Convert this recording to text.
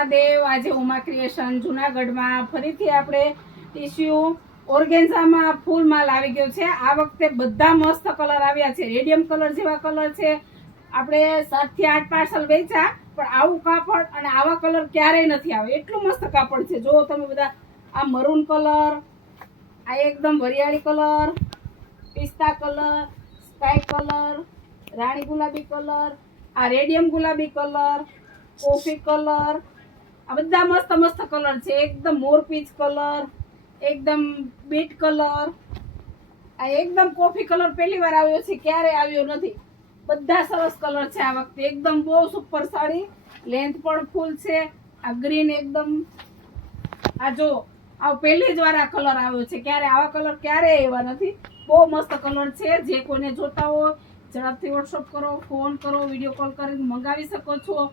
મહાદેવ। આજે ઉમા ક્રિએશન જુનાગઢમાં ફરીથી આપણે ટીશ્યુ ઓર્ગેન્ઝામાં ફૂલ માલ આવી ગયો છે। આ વખતે બધા મસ્ત કલર આવ્યા છે, રેડિયમ કલર જેવા કલર છે। આપણે 7 થી 8 પાર્સલ વેચ્યા, પણ આવું કાપડ અને આવા કલર ક્યારેય નથી આવે, એટલું મસ્ત કાપડ છે। જો તમે બધા, આ મરૂન કલર, આ એકદમ વરિયાળી કલર, પિસ્તા કલર, સ્કાય કલર, રાણી ગુલાબી કલર, આ રેડિયમ ગુલાબી કલર, કોફી કલર, આ બધા મસ્ત મસ્ત કલર છે। એકદમ મોરપીચ કલર, એકદમ બીટ કલર, આ એકદમ કોફી કલર પહેલી વાર આવ્યો છે, ક્યારે આવ્યો નથી। બધા સરસ કલર છે આ વખતે, એકદમ બહુ સુપર સાડી, લેન્થ પણ ફૂલ છે। આ ગ્રીન એકદમ, આ જો આ પહેલી જ વાર આ કલર આવ્યો છે, ક્યારે આવા કલર ક્યારે એવા નથી। બહુ મસ્ત કલર છે। જે કોઈને જોતા હોય ઝડપથી વોટ્સઅપ કરો, ફોન કરો, વિડીયો કોલ કરીને મંગાવી શકો છો।